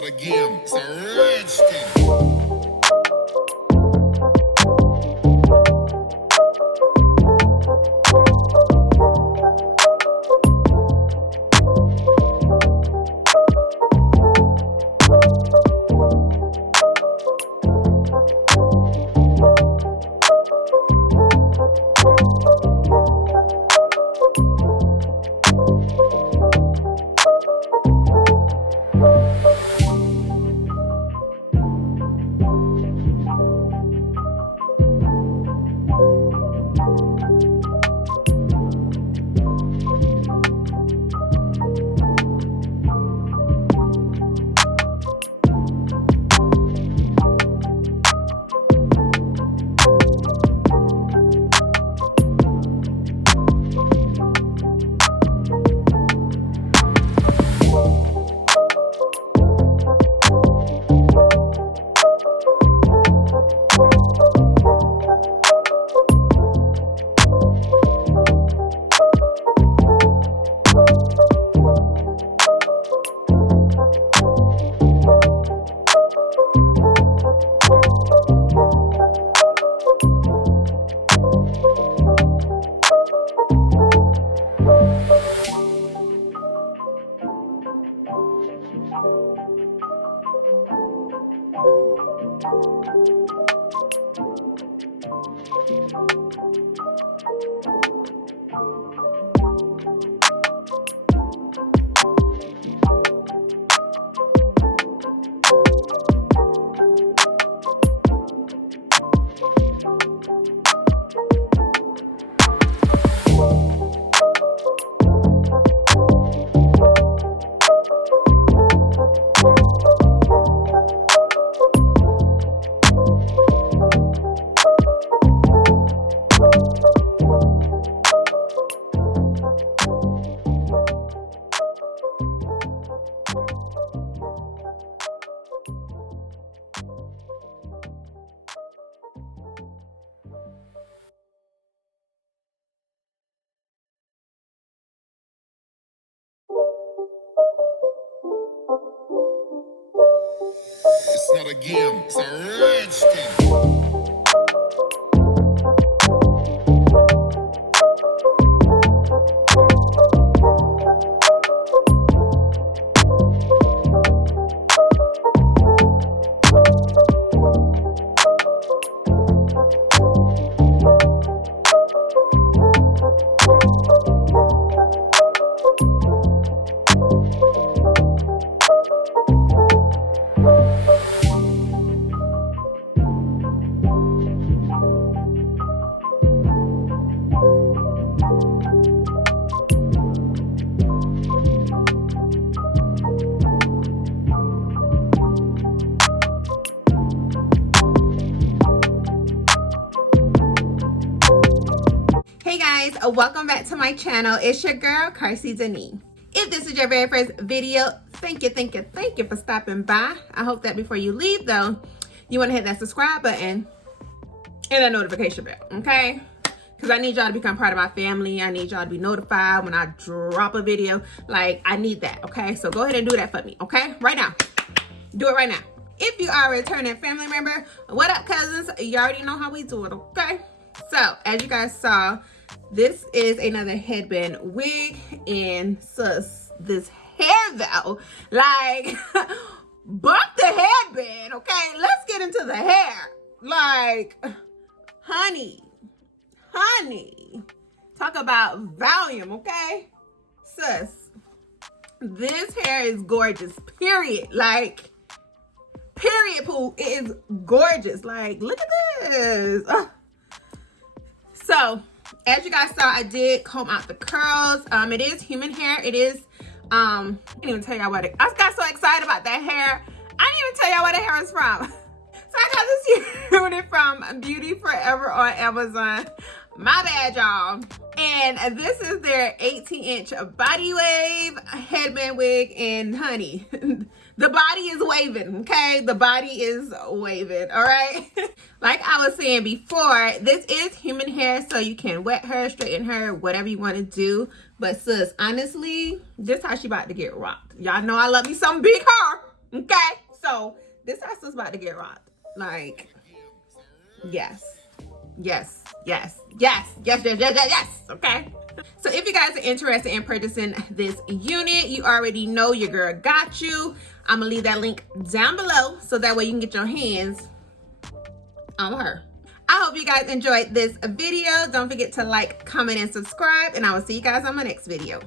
not a game, it's a rich thing. It's not a game, it's a rich thing. Hey guys, welcome back to my channel. It's your girl, Carcy Denise. If this is your very first video, thank you for stopping by. I hope that before you leave though, you want to hit that subscribe button and that notification bell, okay? Because I need y'all to become part of my family. I need y'all to be notified when I drop a video. Like, I need that, okay? So go ahead and do that for me, okay? Right now. Do it right now. If you are a returning family member, what up, cousins? You already know how we do it, okay? So, as you guys saw, this is another headband wig, and sus, this hair though, like, bump the headband, okay? Let's get into the hair. Like, honey, talk about volume, okay? Sus, this hair is gorgeous, period. Like, period, poo, it is gorgeous. Like, look at this. Ugh. So, as you guys saw, I did comb out the curls. It is human hair. It is, I didn't even tell y'all I got so excited about that hair. I didn't even tell y'all where the hair is from. So I got this unit from Beauty Forever on Amazon. My bad, y'all. And this is their 18-inch body wave headband wig, and honey, the body is waving, okay? The body is waving, all right? Like I was saying before, this is human hair, so you can wet her, straighten her, whatever you want to do. But sis, honestly, this how she about to get rocked. Y'all know I love me some big hair. Okay, so this house is about to get rocked. Like, yes, yes, yes, yes, yes, yes, yes, yes, yes. Okay. So if you guys are interested in purchasing this unit, you already know your girl got you. I'm gonna leave that link down below so that way you can get your hands on her. I hope you guys enjoyed this video. Don't forget to like, comment, and subscribe, and I will see you guys on my next video.